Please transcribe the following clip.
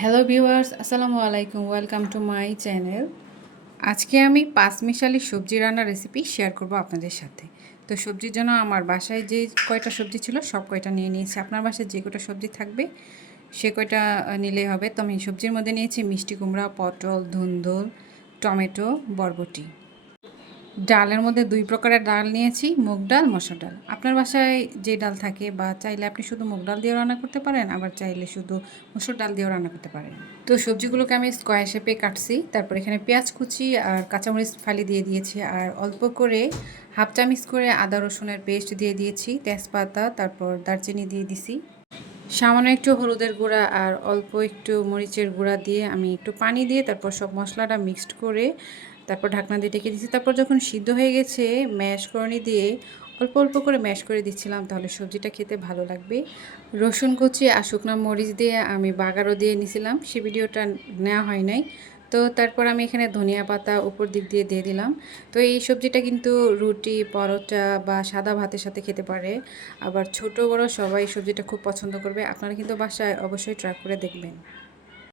Hello viewers, আসসালামু আলাইকুম। Welcome to my channel. আজকে আমি পাঁচমিশালি সবজি রান্নার রেসিপি শেয়ার করব আপনাদের সাথে। তো সবজির জন্য আমার বাসায় যে কয়টা সবজি ছিল সব কয়টা নিয়ে নিয়েছি। আপনার বাসায় যে কয়টা সবজি থাকবে সে কয়টা নিলেই হবে। তো আমি সবজির মধ্যে নিয়েছি মিষ্টি কুমড়া, পটল, ধুন্দুল, টমেটো, বরবটি। ডালের মধ্যে ২ প্রকারের ডাল নিয়েছি, মুগ ডাল, মসুর ডাল। আপনার বাসায় যে ডাল থাকে বা চাইলে আপনি শুধু মুগ ডাল দিয়েও রান্না করতে পারেন, আবার চাইলে শুধু মসুর ডাল দিয়েও রান্না করতে পারেন। তো সবজিগুলোকে আমি স্কোয়ার শেপে কাটছি। তারপর এখানে পেঁয়াজ কুচি আর কাঁচামরিচ ফালি দিয়ে দিয়েছি। আর অল্প করে হাফ চামচ করে আদা রসুনের পেস্ট দিয়ে দিয়েছি, তেজপাতা, তারপর দারচিনি দিয়ে দিছি। সামান্য একটু হলুদের গুঁড়া আর অল্প একটু মরিচের গুঁড়া দিয়ে আমি একটু পানি দিয়ে তারপর সব মশলাটা মিক্সড করে তারপর ঢাকনা দিয়ে ঢেকে দিয়েছি। তারপর যখন সিদ্ধ হয়ে গেছে ম্যাশ করনি দিয়ে অল্প অল্প করে ম্যাশ করে দিচ্ছিলাম, তাহলে সবজিটা খেতে ভালো লাগবে। রসুন কুচি আর শুকনো মরিচ দিয়ে আমি বাগারও দিয়ে নিছিলাম, সে ভিডিওটা নেওয়া হয় নাই। তো তারপর আমি এখানে ধনিয়া পাতা উপর দিক দিয়ে দিয়ে দিলাম। তো এই সবজিটা কিন্তু রুটি, পরোটা বা সাদা ভাতের সাথে খেতে পারে। আবার ছোট বড় সবাই সবজিটা খুব পছন্দ করবে। আপনারা কিন্তু বাসায় অবশ্যই ট্রাই করে দেখবেন।